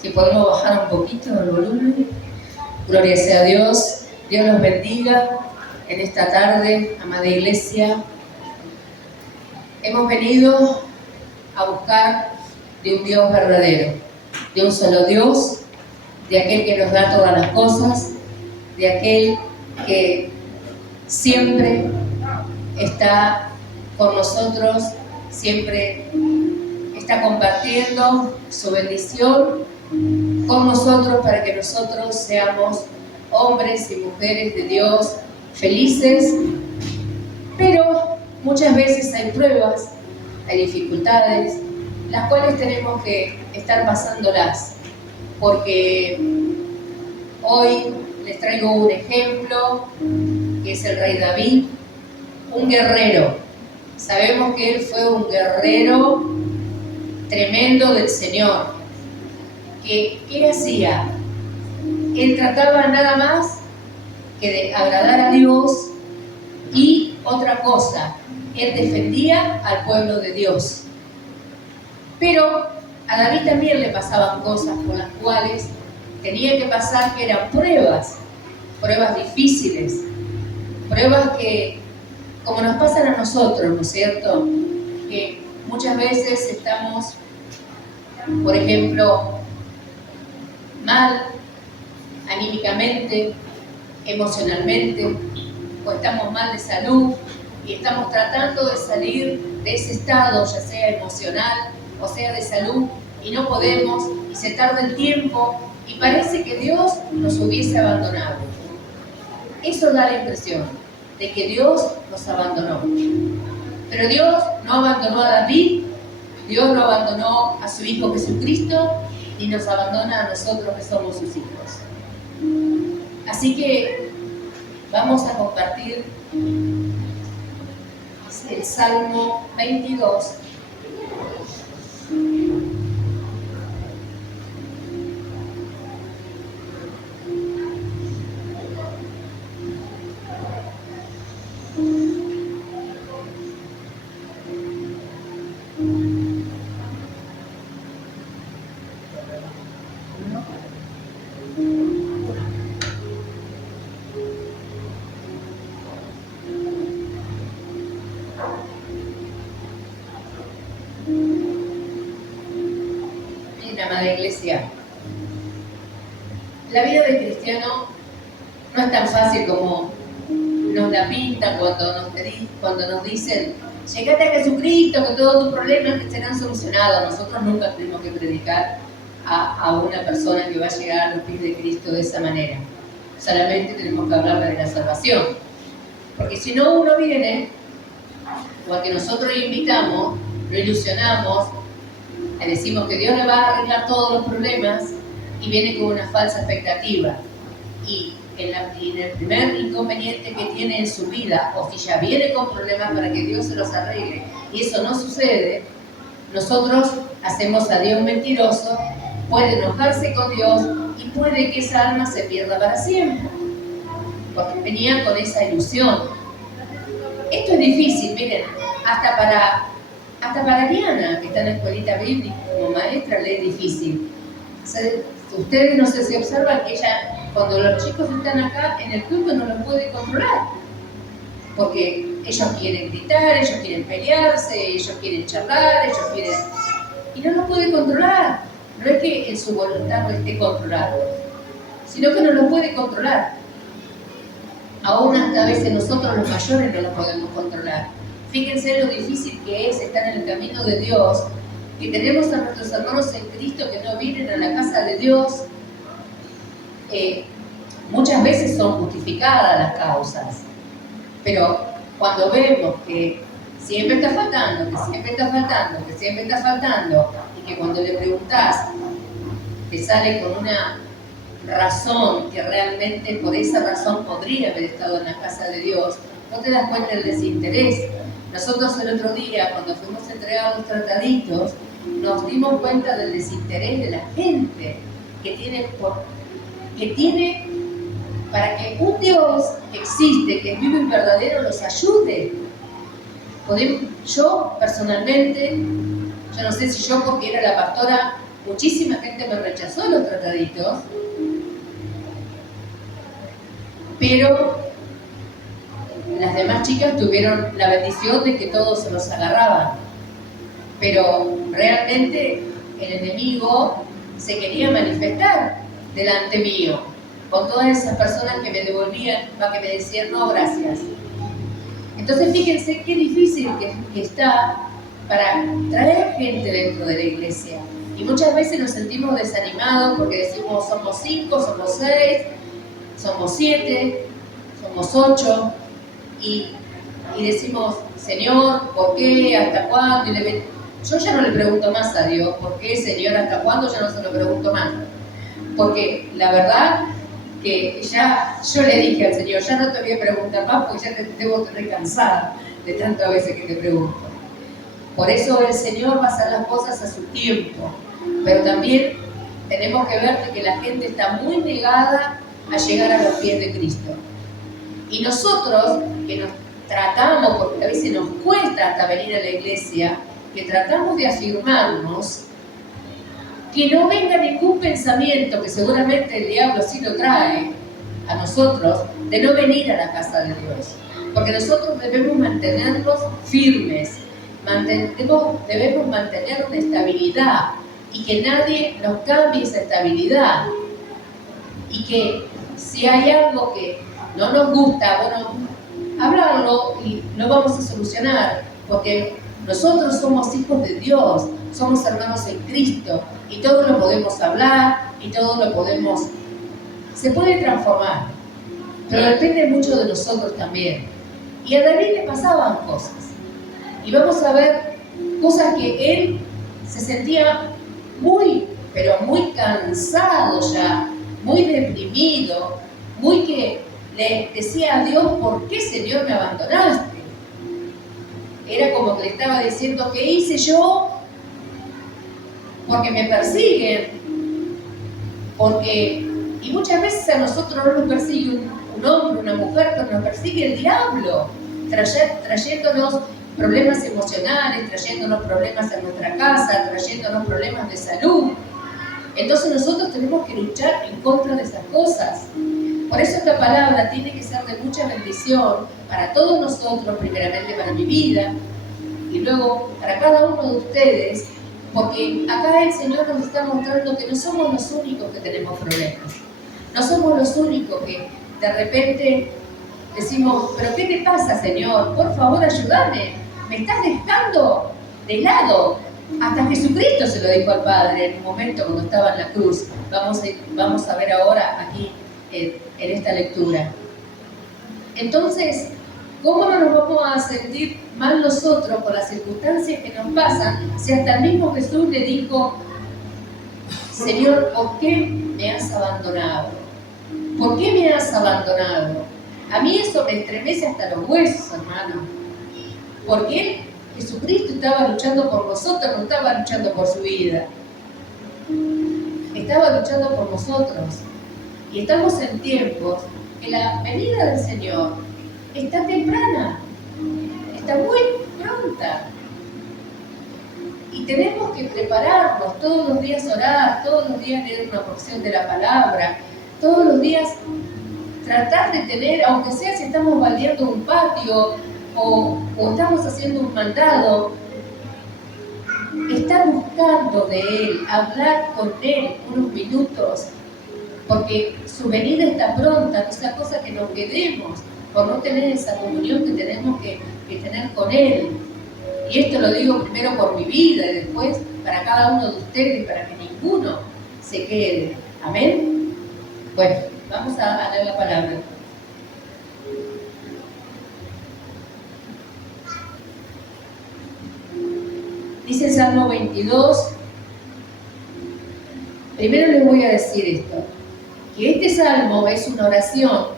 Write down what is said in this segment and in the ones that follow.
Si podemos bajar un poquito el volumen. Gloria sea a Dios. Dios los bendiga en esta tarde, amada iglesia. Hemos venido a buscar de un Dios verdadero, de un solo Dios, de aquel que nos da todas las cosas, de aquel que siempre está con nosotros, siempre está compartiendo su bendición con nosotros para que nosotros seamos hombres y mujeres de Dios felices. Pero muchas veces hay pruebas, hay dificultades, las cuales tenemos que estar pasándolas, porque hoy les traigo un ejemplo que es el rey David, un guerrero. Sabemos que él fue un guerrero tremendo del Señor. ¿Qué hacía? Él trataba nada más que de agradar a Dios y otra cosa, él defendía al pueblo de Dios. Pero a David también le pasaban cosas por las cuales tenía que pasar, que eran pruebas difíciles, pruebas que, como nos pasan a nosotros, ¿no es cierto? Que muchas veces estamos, por ejemplo, mal anímicamente, emocionalmente, o estamos mal de salud y estamos tratando de salir de ese estado, ya sea emocional o sea de salud, y no podemos, y se tarda el tiempo y parece que Dios nos hubiese abandonado. Eso da la impresión de que Dios nos abandonó. Pero Dios no abandonó a David, Dios no abandonó a su Hijo Jesucristo, y nos abandona a nosotros que somos sus hijos. Así que vamos a compartir el Salmo 22. Amada iglesia, la vida del cristiano no es tan fácil como nos la pintan cuando nos dicen llegate a Jesucristo que todos tus problemas serán solucionados. Nosotros nunca tenemos que predicar a una persona que va a llegar a los pies de Cristo de esa manera. Solamente tenemos que hablarle de la salvación, porque si no, uno viene o al que nosotros le invitamos, lo ilusionamos, le decimos que Dios le va a arreglar todos los problemas y viene con una falsa expectativa. Y en el primer inconveniente que tiene en su vida, o si ya viene con problemas para que Dios se los arregle, y eso no sucede, nosotros hacemos a Dios mentiroso, puede enojarse con Dios y puede que esa alma se pierda para siempre, porque venía con esa ilusión. Esto es difícil, miren, hasta para Diana, que está en la escuelita bíblica como maestra, le es difícil. Ustedes no sé si observan que ella, cuando los chicos están acá en el culto, no los puede controlar. Porque ellos quieren gritar, ellos quieren pelearse, ellos quieren charlar, y no los puede controlar. No es que en su voluntad no esté controlado, sino que no los puede controlar. Aún hasta a veces nosotros los mayores no los podemos controlar. Fíjense lo difícil que es estar en el camino de Dios, que tenemos a nuestros hermanos en Cristo que no vienen a la casa de Dios. Muchas veces son justificadas las causas, pero cuando vemos que siempre está faltando, y que cuando le preguntás te sale con una razón que realmente por esa razón podría haber estado en la casa de Dios, no te das cuenta del desinterés. Nosotros el otro día, cuando fuimos a entregar los trataditos, nos dimos cuenta del desinterés de la gente que tiene para que un Dios que existe, que es vivo y verdadero, los ayude. Yo personalmente, yo no sé si yo porque era la pastora muchísima gente me rechazó en los trataditos, pero las demás chicas tuvieron la bendición de que todos se los agarraban. Pero realmente el enemigo se quería manifestar delante mío, con todas esas personas que me devolvían, que me decían no, gracias. Entonces fíjense qué difícil que está para traer gente dentro de la iglesia. Y muchas veces nos sentimos desanimados porque decimos somos 5, somos 6, somos 7, somos 8 y decimos, Señor, ¿por qué? ¿Hasta cuándo? Yo ya no le pregunto más a Dios, ¿por qué, Señor? ¿Hasta cuándo? Ya no se lo pregunto más. Porque la verdad que ya yo le dije al Señor, ya no te voy a preguntar más porque ya te debo tener cansada de tantas veces que te pregunto. Por eso el Señor va a hacer las cosas a su tiempo. Pero también tenemos que ver que la gente está muy negada a llegar a los pies de Cristo. Y nosotros, que nos tratamos, porque a veces nos cuesta hasta venir a la iglesia, que tratamos de afirmarnos, que no venga ningún pensamiento, que seguramente el diablo sí lo trae a nosotros, de no venir a la casa de Dios. Porque nosotros debemos mantenernos firmes, debemos mantener una estabilidad y que nadie nos cambie esa estabilidad. Y que si hay algo que no nos gusta, bueno, hablarlo y lo vamos a solucionar, porque nosotros somos hijos de Dios, somos hermanos en Cristo y todo lo podemos hablar y todo lo podemos, se puede transformar, pero depende mucho de nosotros también. Y a David le pasaban cosas y vamos a ver cosas que él se sentía pero muy cansado ya, muy deprimido, muy que le decía a Dios, ¿por qué, Señor, me abandonaste? Era como que le estaba diciendo, ¿qué hice yo? Porque me persiguen. Y muchas veces a nosotros no nos persigue un hombre, una mujer, pero nos persigue el diablo, trayéndonos problemas emocionales, trayéndonos problemas en nuestra casa, trayéndonos problemas de salud. Entonces nosotros tenemos que luchar en contra de esas cosas. Por eso esta palabra tiene que ser de mucha bendición para todos nosotros, primeramente para mi vida, y luego para cada uno de ustedes, porque acá el Señor nos está mostrando que no somos los únicos que tenemos problemas. No somos los únicos que de repente decimos, ¿pero qué te pasa, Señor? Por favor, ayúdame. Me estás dejando de lado. Hasta Jesucristo se lo dijo al Padre en un momento cuando estaba en la cruz. Vamos a ver ahora aquí en esta lectura. Entonces, ¿cómo no nos vamos a sentir mal nosotros con las circunstancias que nos pasan si hasta el mismo Jesús le dijo, Señor, ¿por qué me has abandonado? ¿Por qué me has abandonado? A mí eso me estremece hasta los huesos, hermano. Porque Jesucristo estaba luchando por nosotros, no estaba luchando por su vida. Estaba luchando por nosotros. Y estamos en tiempos que la venida del Señor está temprana, está muy pronta. Y tenemos que prepararnos, todos los días orar, todos los días leer una porción de la palabra, todos los días tratar de tener, aunque sea si estamos baldeando un patio o estamos haciendo un mandado, estar buscando de Él, hablar con Él unos minutos, porque su venida está pronta, no sea cosa que nos quedemos por no tener esa comunión que tenemos que tener con Él. Y esto lo digo primero por mi vida y después para cada uno de ustedes, para que ninguno se quede. ¿Amén? Bueno, vamos a leer la palabra. Dice el Salmo 22. Primero les voy a decir esto, que este salmo es una oración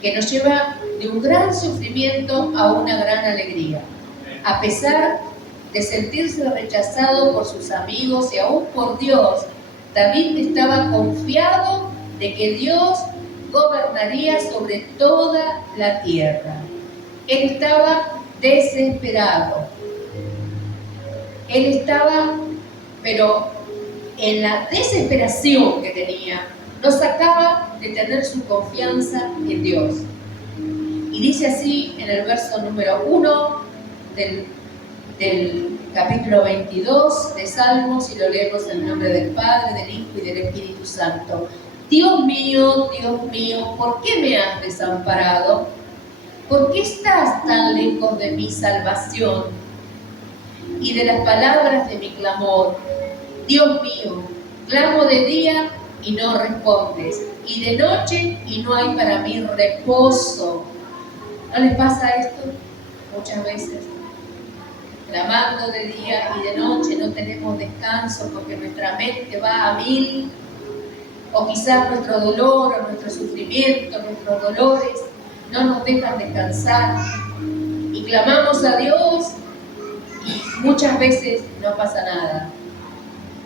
que nos lleva de un gran sufrimiento a una gran alegría. A pesar de sentirse rechazado por sus amigos y aún por Dios, David estaba confiado de que Dios gobernaría sobre toda la tierra. Él estaba desesperado. Él estaba, pero en la desesperación que tenía, no sacaba de tener su confianza en Dios. Y dice así en el verso número 1 del capítulo 22 de Salmos, y lo leemos en el nombre del Padre, del Hijo y del Espíritu Santo. Dios mío, ¿por qué me has desamparado? ¿Por qué estás tan lejos de mi salvación y de las palabras de mi clamor? Dios mío, clamo de día y no respondes, y de noche y no hay para mí reposo. ¿No les pasa esto? Muchas veces. Clamando de día y de noche no tenemos descanso porque nuestra mente va a mil, o quizás nuestro dolor o nuestro sufrimiento, nuestros dolores no nos dejan descansar. Y clamamos a Dios y muchas veces no pasa nada.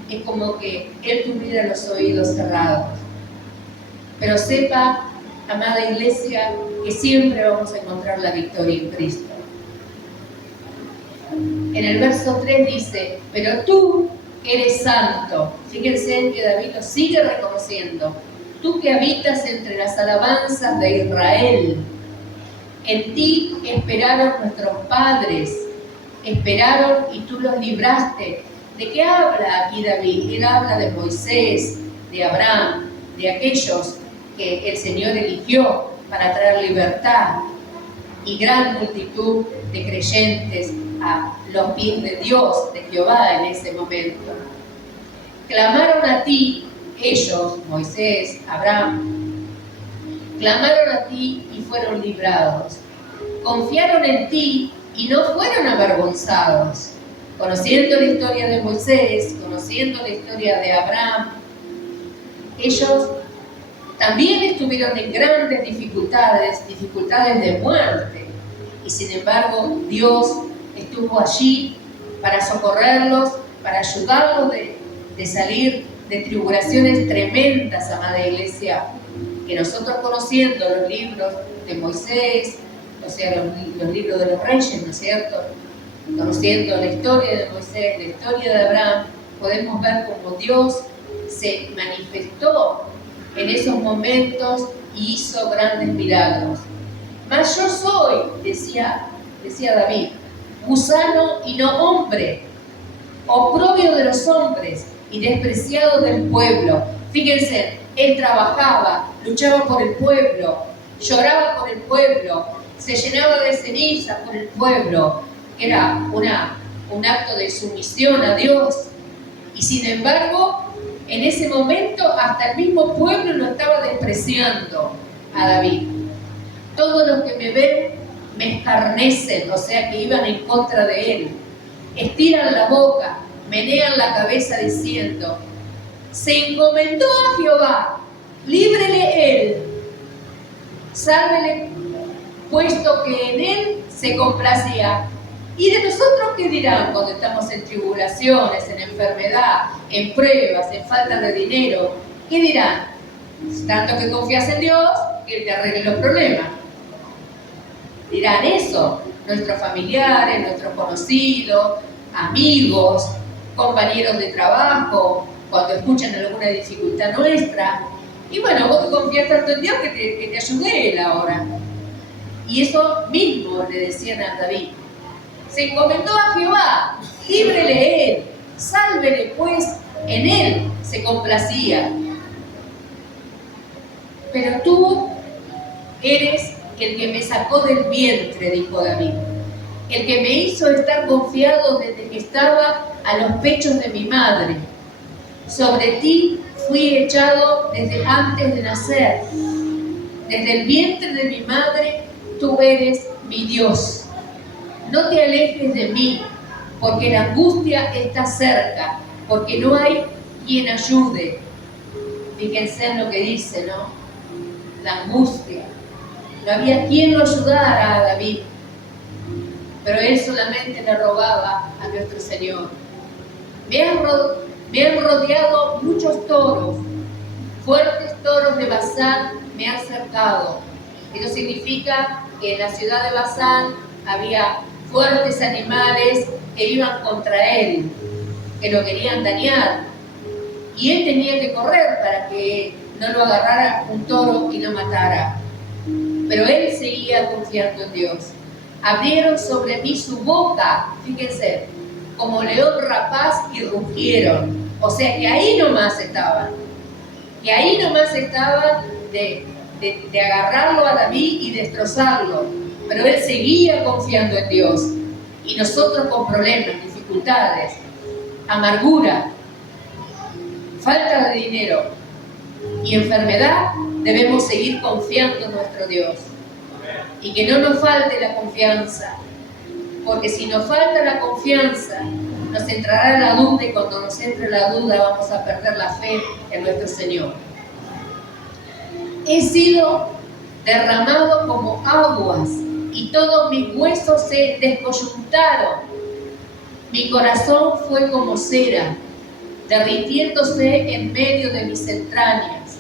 Es como que Él tuviera los oídos cerrados. Pero sepa, amada iglesia, que siempre vamos a encontrar la victoria en Cristo. En el verso 3 dice, pero tú eres santo. Fíjense en que David lo sigue reconociendo. Tú que habitas entre las alabanzas de Israel. En ti esperaron nuestros padres. Esperaron y tú los libraste. ¿De qué habla aquí David? Él habla de Moisés, de Abraham, de aquellos que el Señor eligió para traer libertad, y gran multitud de creyentes a los pies de Dios, de Jehová en ese momento. Clamaron a ti, ellos, Moisés, Abraham, clamaron a ti y fueron librados. Confiaron en ti y no fueron avergonzados. Conociendo la historia de Moisés, conociendo la historia de Abraham, ellos también estuvieron en grandes dificultades de muerte. Y sin embargo, Dios estuvo allí para socorrerlos, para ayudarlos de salir de tribulaciones tremendas, amada iglesia, que nosotros conociendo los libros de Moisés, o sea, los libros de los reyes, ¿no es cierto?, conociendo la historia de Moisés, la historia de Abraham, podemos ver cómo Dios se manifestó en esos momentos y hizo grandes milagros. Mas yo soy, decía David, gusano y no hombre, oprobio de los hombres y despreciado del pueblo. Fíjense, él trabajaba, luchaba por el pueblo, lloraba por el pueblo, se llenaba de ceniza por el pueblo. Era un acto de sumisión a Dios. Y sin embargo, en ese momento hasta el mismo pueblo lo estaba despreciando a David. Todos los que me ven me escarnecen, o sea que iban en contra de él. Estiran la boca, menean la cabeza diciendo, se encomendó a Jehová, líbrele él, sálvele, puesto que en él se complacía. ¿Y de nosotros qué dirán cuando estamos en tribulaciones, en enfermedad, en pruebas, en falta de dinero? ¿Qué dirán? Tanto que confías en Dios, que Él te arregle los problemas. Dirán eso nuestros familiares, nuestros conocidos, amigos, compañeros de trabajo, cuando escuchan alguna dificultad nuestra. Y bueno, vos confías tanto en Dios que te ayude Él ahora. Y eso mismo le decían a David. Se encomendó a Jehová, líbrele él, sálvele pues, en él se complacía. Pero tú eres el que me sacó del vientre, dijo David, el que me hizo estar confiado desde que estaba a los pechos de mi madre. Sobre ti fui echado desde antes de nacer. Desde el vientre de mi madre tú eres mi Dios. No te alejes de mí, porque la angustia está cerca, porque no hay quien ayude. Fíjense en lo que dice, ¿no? La angustia. No había quien lo ayudara a David, pero él solamente le rogaba a nuestro Señor. Me han rodeado muchos toros, fuertes toros de Basán me han cercado. Eso significa que en la ciudad de Basán había fuertes animales que iban contra él, que lo querían dañar. y él tenía que correr para que no lo agarrara un toro y lo matara. Pero él seguía confiando en Dios. Abrieron sobre mí su boca, fíjense, como león rapaz y rugieron. O sea que ahí nomás estaban. Que ahí nomás estaban de agarrarlo a David y destrozarlo. Pero él seguía confiando en Dios. Y nosotros con problemas, dificultades, amargura, falta de dinero y enfermedad, debemos seguir confiando en nuestro Dios. Y que no nos falte la confianza. Porque si nos falta la confianza, nos entrará la duda, y cuando nos entre la duda vamos a perder la fe en nuestro Señor. He sido derramado como aguas y todos mis huesos se descoyuntaron. Mi corazón fue como cera, derritiéndose en medio de mis entrañas.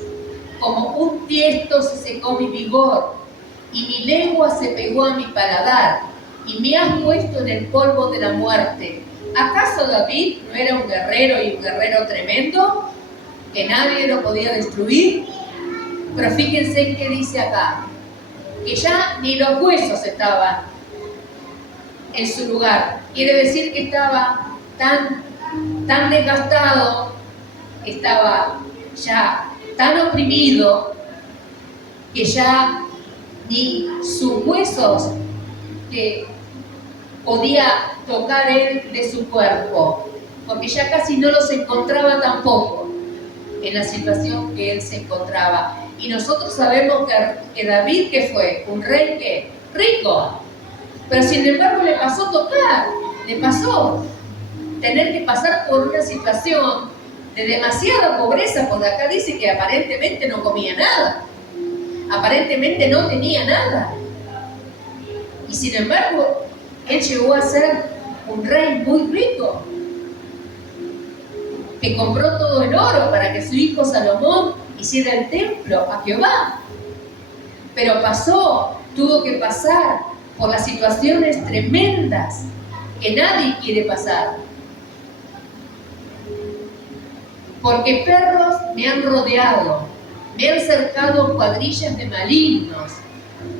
Como un tiesto se secó mi vigor y mi lengua se pegó a mi paladar y me has puesto en el polvo de la muerte. ¿Acaso David no era un guerrero y un guerrero tremendo que nadie lo podía destruir? Pero fíjense qué dice acá, que ya ni los huesos estaban en su lugar. Quiere decir que estaba tan desgastado, estaba ya tan oprimido, que ya ni sus huesos que podía tocar él de su cuerpo, porque ya casi no los encontraba tampoco en la situación que él se encontraba. Y nosotros sabemos que David, que fue un rey que rico, pero sin embargo le pasó tocar, le pasó tener que pasar por una situación de demasiada pobreza, porque acá dice que aparentemente no comía nada, aparentemente no tenía nada, y sin embargo él llegó a ser un rey muy rico, que compró todo el oro para que su hijo Salomón hiciera el templo a Jehová. Pero tuvo que pasar por las situaciones tremendas que nadie quiere pasar. Porque perros me han rodeado, me han cercado cuadrillas de malignos,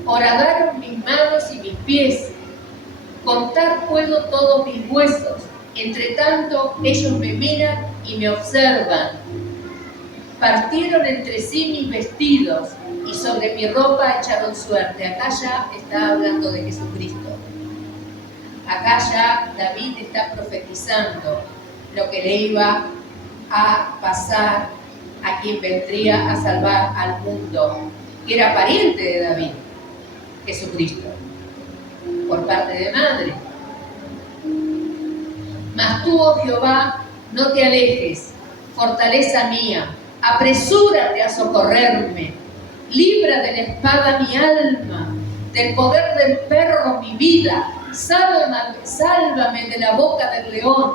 horadaron mis manos y mis pies. Contar puedo todos mis huesos, entre tanto ellos me miran y me observan. Partieron entre sí mis vestidos y sobre mi ropa echaron suerte. Acá ya está hablando de Jesucristo. Acá ya David está profetizando lo que le iba a pasar a quien vendría a salvar al mundo, que era pariente de David, Jesucristo, por parte de madre. Mas tú, oh Jehová, no te alejes, fortaleza mía, apresúrate a socorrerme, libra de la espada mi alma, del poder del perro mi vida, sálvame de la boca del león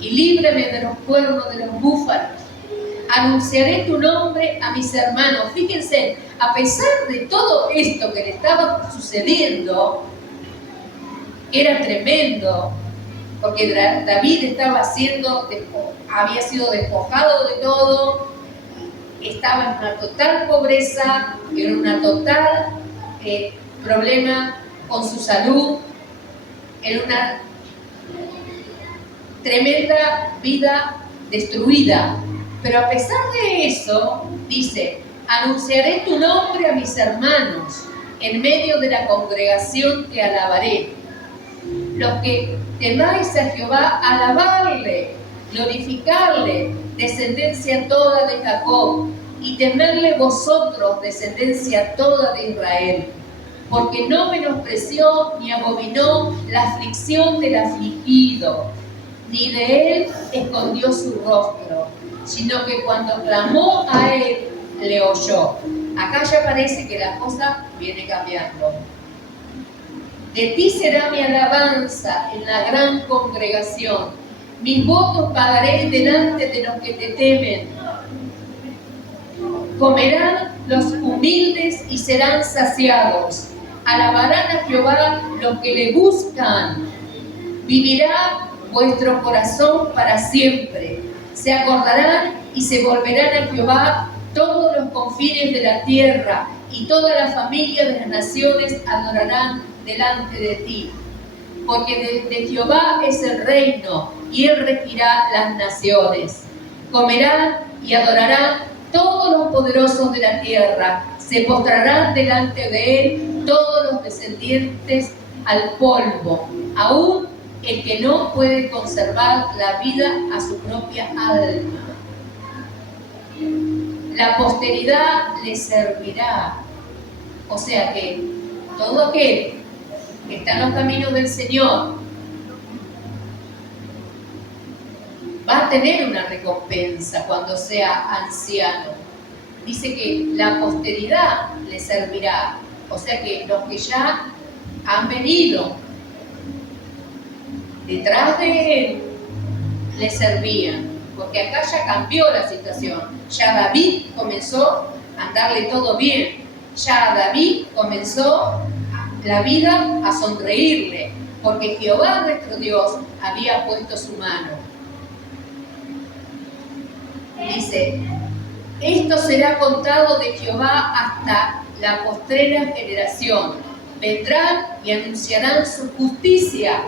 y líbrame de los cuernos de los búfalos. Anunciaré tu nombre a mis hermanos. Fíjense, a pesar de todo esto que le estaba sucediendo, que era tremendo, porque David había sido despojado de todo, estaba en una total pobreza, en una total problema con su salud, en una tremenda vida destruida. Pero a pesar de eso, dice, anunciaré tu nombre a mis hermanos, en medio de la congregación te alabaré. Los que temáis a Jehová, alabarle, glorificarle, descendencia toda de Jacob, y temerle vosotros, descendencia toda de Israel, porque no menospreció ni abominó la aflicción del afligido, ni de él escondió su rostro, sino que cuando clamó a él, le oyó. Acá ya parece que la cosa viene cambiando. De ti será mi alabanza en la gran congregación. Mis votos pagaré delante de los que te temen. Comerán los humildes y serán saciados. Alabarán a Jehová los que le buscan. Vivirá vuestro corazón para siempre. Se acordarán y se volverán a Jehová todos los confines de la tierra, y toda la familia de las naciones adorarán delante de ti. Porque de Jehová es el reino, y él regirá las naciones. Comerán y adorarán todos los poderosos de la tierra, se postrarán delante de él todos los descendientes al polvo, aún el que no puede conservar la vida a su propia alma. La posteridad le servirá. O sea que todo aquel que está en los caminos del Señor va a tener una recompensa cuando sea anciano. Dice que la posteridad le servirá. O sea que los que ya han venido detrás de él le servían. Porque acá ya cambió la situación. Ya David comenzó a andarle todo bien. Ya David comenzó la vida a sonreírle. Porque Jehová nuestro Dios había puesto su mano. Dice, esto será contado de Jehová hasta la postrera generación. Vendrán y anunciarán su justicia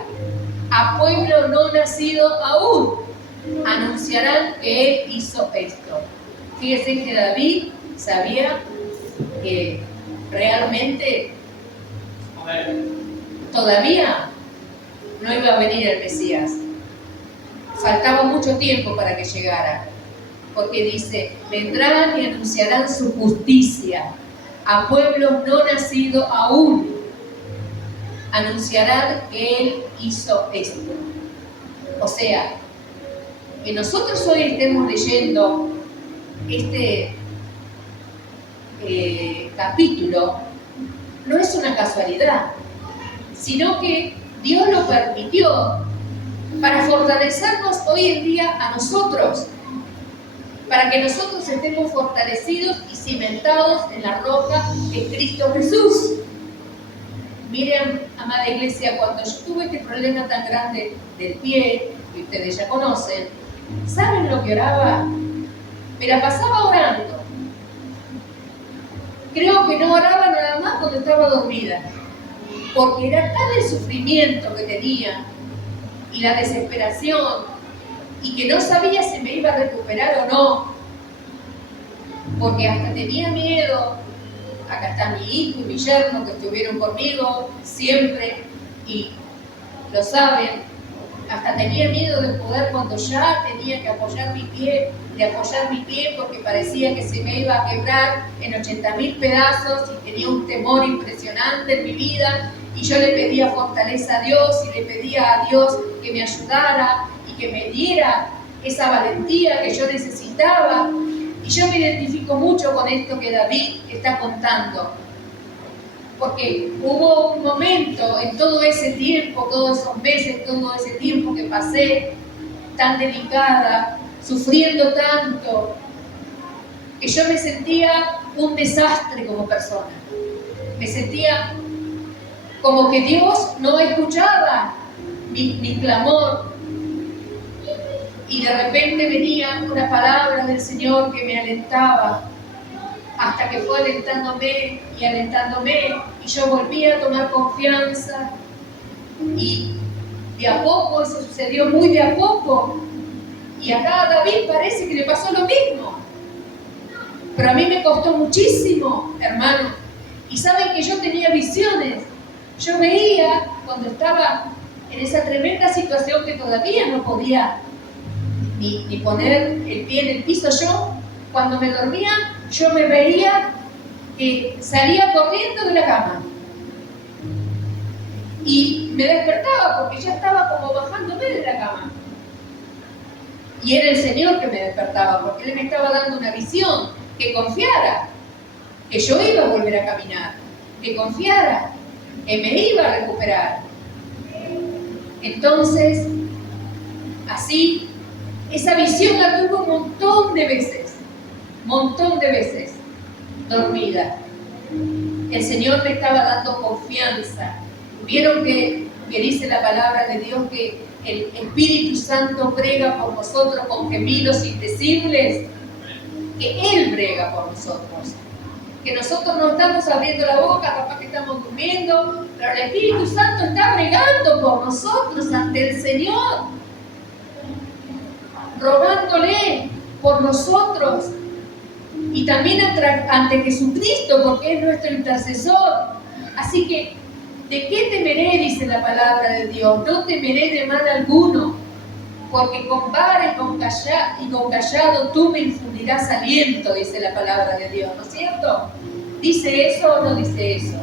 a pueblo no nacido aún. Anunciarán que él hizo esto. Fíjense que David sabía que realmente todavía no iba a venir el Mesías. Faltaba mucho tiempo para que llegara. Porque dice, vendrán y anunciarán su justicia a pueblos no nacidos aún. Anunciarán que él hizo esto. O sea, que nosotros hoy estemos leyendo este capítulo no es una casualidad, sino que Dios lo permitió para fortalecernos hoy en día a nosotros, para que nosotros estemos fortalecidos y cimentados en la roca de Cristo Jesús. Miren, amada iglesia, cuando yo tuve este problema tan grande del pie, que ustedes ya conocen, ¿saben lo que oraba? Me la pasaba orando. Creo que no oraba nada más cuando estaba dormida, porque era tal el sufrimiento que tenía y la desesperación, y que no sabía si me iba a recuperar o no, porque hasta tenía miedo. Acá está mi hijo y mi yerno que estuvieron conmigo siempre y lo saben. Hasta tenía miedo de poder, cuando ya tenía que apoyar mi pie, de apoyar mi pie, porque parecía que se me iba a quebrar en 80.000 pedazos y tenía un temor impresionante en mi vida. Y yo le pedía fortaleza a Dios y le pedía a Dios que me ayudara y que me diera esa valentía que yo necesitaba. Y yo me identifico mucho con esto que David está contando. Porque hubo un momento en todo ese tiempo, todos esos meses, todo ese tiempo que pasé tan delicada, sufriendo tanto, que yo me sentía un desastre como persona. Me sentía como que Dios no escuchaba mi clamor. Y de repente venía una palabra del Señor que me alentaba, hasta que fue alentándome, y yo volví a tomar confianza. Y de a poco, eso sucedió muy de a poco. Y acá a David parece que le pasó lo mismo. Pero a mí me costó muchísimo, hermano. Y saben que yo tenía visiones. Yo veía, cuando estaba en esa tremenda situación que todavía no podía ni poner el pie en el piso, yo, cuando me dormía, yo me veía que salía corriendo de la cama. Y me despertaba porque ya estaba como bajándome de la cama. Y era el Señor que me despertaba, porque Él me estaba dando una visión, que confiara, que yo iba a volver a caminar, que confiara, que me iba a recuperar. Entonces, así, esa visión la tuve un montón de veces, dormida. El Señor me estaba dando confianza. Vieron que dice la palabra de Dios que el Espíritu Santo prega por nosotros con gemidos indecibles. que Él brega por nosotros. Que nosotros no estamos abriendo la boca, capaz que estamos durmiendo, pero el Espíritu Santo está bregando por nosotros ante el Señor, rogándole por nosotros y también ante Jesucristo, porque es nuestro intercesor. Así que, ¿de qué temeré? Dice la palabra de Dios. No temeré de mal alguno, porque con vara y con callado tú me infundirás aliento, dice la palabra de Dios, ¿no es cierto? ¿Dice eso o no dice eso?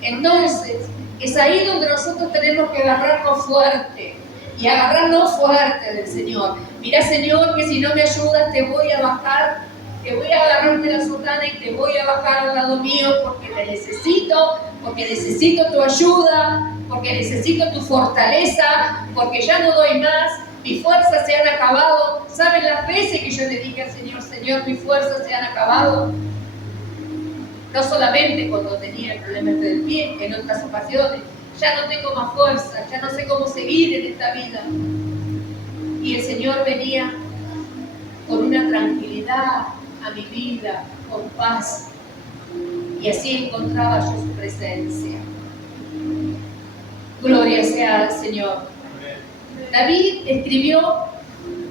Entonces, es ahí donde nosotros tenemos que agarrarnos fuerte, y agarrarnos fuerte del Señor. Mira, Señor, que si no me ayudas te voy a bajar, te voy a agarrar de la sotana y te voy a bajar al lado mío, porque te necesito, porque necesito tu ayuda, porque necesito tu fortaleza, porque ya no doy más, mis fuerzas se han acabado. ¿Saben las veces que yo le dije al Señor, Señor, mis fuerzas se han acabado? No solamente cuando tenía el problema del pie, en otras ocasiones. Ya no tengo más fuerza, ya no sé cómo seguir en esta vida. Y el Señor venía con una tranquilidad a mi vida, con paz. Y así encontraba yo su presencia. Gloria sea al Señor. David escribió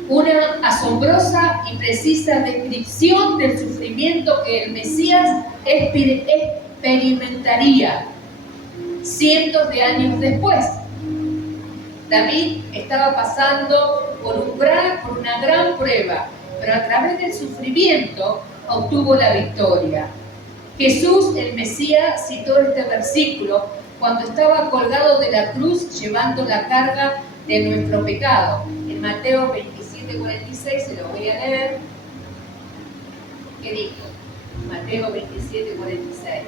una asombrosa y precisa descripción del sufrimiento que el Mesías experimentaría cientos de años después. David estaba pasando por una gran prueba, pero a través del sufrimiento obtuvo la victoria. Jesús, el Mesías, citó este versículo cuando estaba colgado de la cruz llevando la carga de nuestro pecado. En Mateo 27:46 se lo voy a leer. ¿Qué dijo? Mateo 27:46.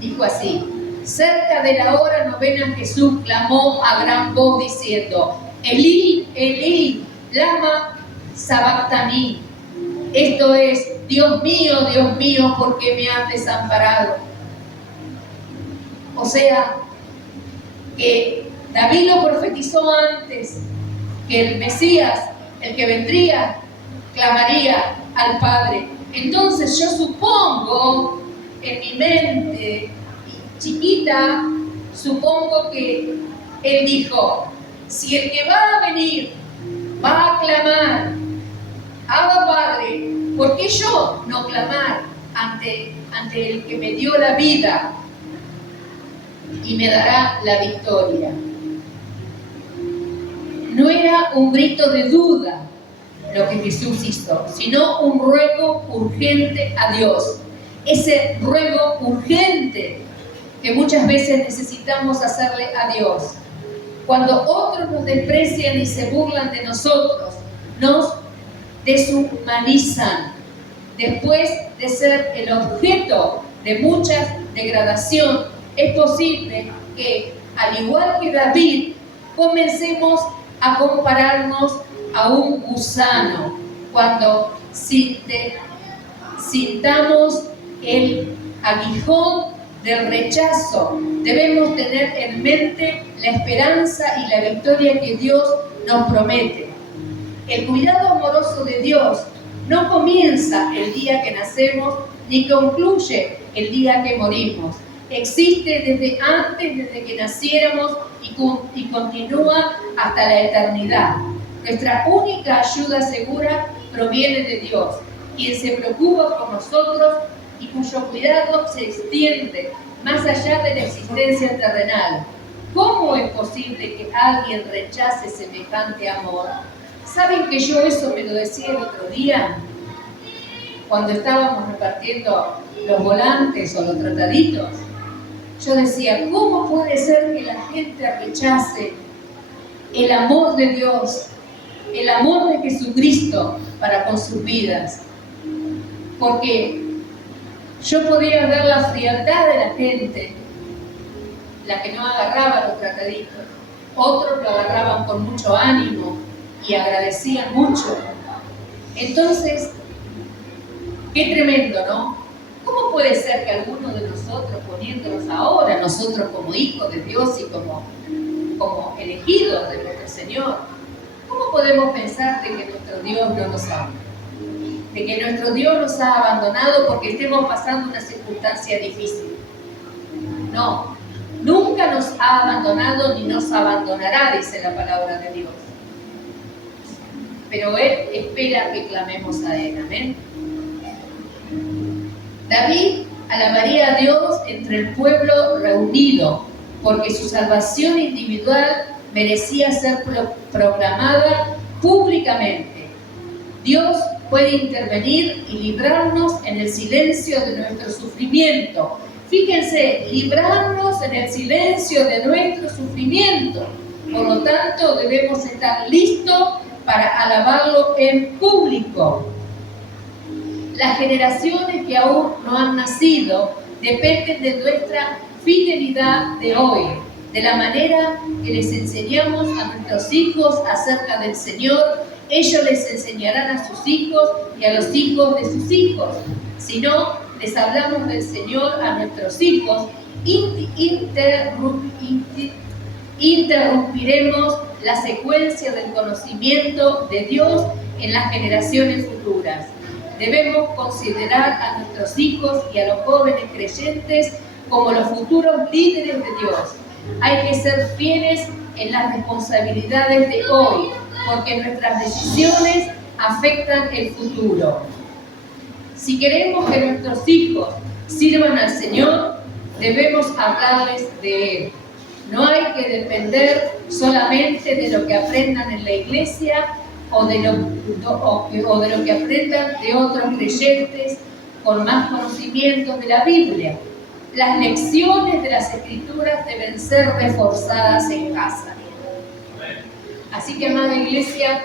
Dijo así: cerca de la hora novena Jesús clamó a gran voz diciendo: Elí, Elí, lama sabactani. Esto es: Dios mío, ¿por qué me has desamparado? O sea, que David lo profetizó antes, que el Mesías, el que vendría, clamaría al Padre. Entonces yo supongo, en mi mente chiquita, supongo que él dijo: si el que va a venir va a clamar, Abba Padre, ¿por qué yo no clamar ante el que me dio la vida y me dará la victoria? No era un grito de duda lo que Jesús hizo, sino un ruego urgente a Dios. Ese ruego urgente que muchas veces necesitamos hacerle a Dios. Cuando otros nos desprecian y se burlan de nosotros, nos deshumanizan. Después de ser el objeto de mucha degradación, es posible que, al igual que David, comencemos a compararnos a un gusano cuando sintamos el aguijón del rechazo. Debemos tener en mente la esperanza y la victoria que Dios nos promete. El cuidado amoroso de Dios no comienza el día que nacemos ni concluye el día que morimos. Existe desde antes, desde que naciéramos, y continúa hasta la eternidad. Nuestra única ayuda segura proviene de Dios, quien se preocupa por nosotros y cuyo cuidado se extiende más allá de la existencia terrenal. ¿Cómo es posible que alguien rechace semejante amor? ¿Saben que yo eso me lo decía el otro día? Cuando estábamos repartiendo los volantes o los trataditos, yo decía: ¿cómo puede ser que la gente rechace el amor de Dios, el amor de Jesucristo para con sus vidas? Porque yo podía ver la frialdad de la gente, la que no agarraba los trataditos. Otros lo agarraban con mucho ánimo y agradecían mucho. Entonces, qué tremendo, ¿no? ¿Cómo puede ser que algunos de nosotros, poniéndonos ahora, nosotros como hijos de Dios y como elegidos de nuestro Señor, cómo podemos pensar de que nuestro Dios no nos ama? De que nuestro Dios nos ha abandonado porque estemos pasando una circunstancia difícil. No, nunca nos ha abandonado ni nos abandonará, dice la palabra de Dios. Pero Él espera que clamemos a Él. Amén. David alabaría a Dios entre el pueblo reunido, porque su salvación individual merecía ser proclamada públicamente. Dios puede intervenir y librarnos en el silencio de nuestro sufrimiento. Fíjense, librarnos en el silencio de nuestro sufrimiento. Por lo tanto, debemos estar listos para alabarlo en público. Las generaciones que aún no han nacido dependen de nuestra fidelidad de hoy, de la manera que les enseñamos a nuestros hijos acerca del Señor. Ellos les enseñarán a sus hijos y a los hijos de sus hijos. Si no, les hablamos del Señor a nuestros hijos, interrumpiremos la secuencia del conocimiento de Dios en las generaciones futuras. Debemos considerar a nuestros hijos y a los jóvenes creyentes como los futuros líderes de Dios. Hay que ser fieles en las responsabilidades de hoy, porque nuestras decisiones afectan el futuro. Si queremos que nuestros hijos sirvan al Señor, debemos hablarles de Él. No hay que depender solamente de lo que aprendan en la iglesia o de lo que aprendan de otros creyentes con más conocimientos de la Biblia. Las lecciones de las Escrituras deben ser reforzadas en casa. Así que, amada iglesia,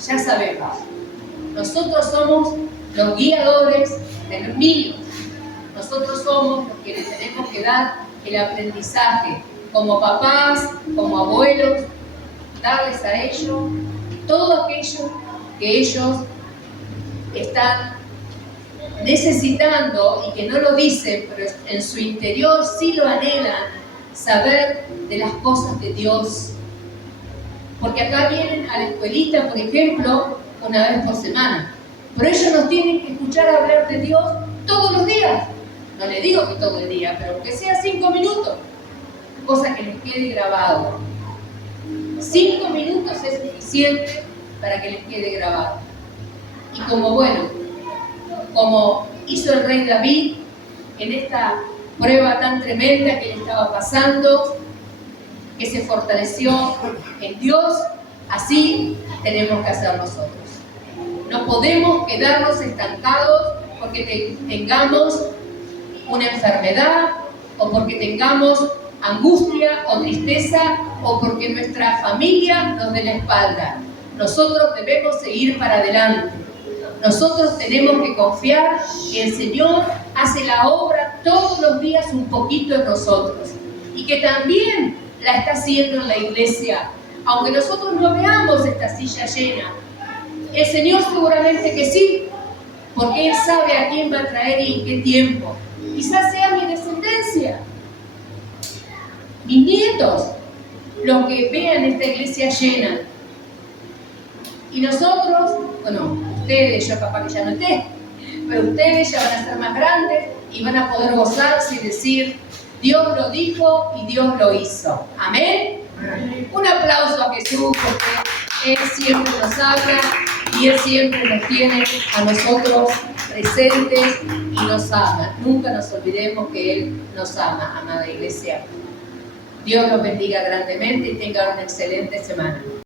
ya sabemos, nosotros somos los guiadores de los niños. Nosotros somos los que les tenemos que dar el aprendizaje, como papás, como abuelos, darles a ellos todo aquello que ellos están necesitando y que no lo dicen, pero en su interior sí lo anhelan, saber de las cosas de Dios. Porque acá vienen a la escuelita, por ejemplo, una vez por semana, pero ellos nos tienen que escuchar hablar de Dios todos los días. No les digo que todo el día, pero que sea 5 minutos, cosa que les quede grabado. 5 minutos es suficiente para que les quede grabado. Y como hizo el rey David en esta prueba tan tremenda que le estaba pasando, que se fortaleció en Dios, así tenemos que hacer nosotros. No podemos quedarnos estancados porque tengamos una enfermedad o porque tengamos angustia o tristeza o porque nuestra familia nos dé la espalda. Nosotros debemos seguir para adelante. Nosotros tenemos que confiar que el Señor hace la obra todos los días un poquito en nosotros y que también la está haciendo en la iglesia. Aunque nosotros no veamos esta silla llena, el Señor seguramente que sí, porque Él sabe a quién va a traer y en qué tiempo. Quizás sea mi descendencia, mis nietos, los que vean esta iglesia llena. Y nosotros, ustedes, yo capaz que ya no esté, pero ustedes ya van a ser más grandes y van a poder gozarse y decir, Dios lo dijo y Dios lo hizo. ¿Amén? Un aplauso a Jesús, porque Él siempre nos habla y Él siempre nos tiene a nosotros presentes y nos ama. Nunca nos olvidemos que Él nos ama, amada iglesia. Dios los bendiga grandemente y tengan una excelente semana.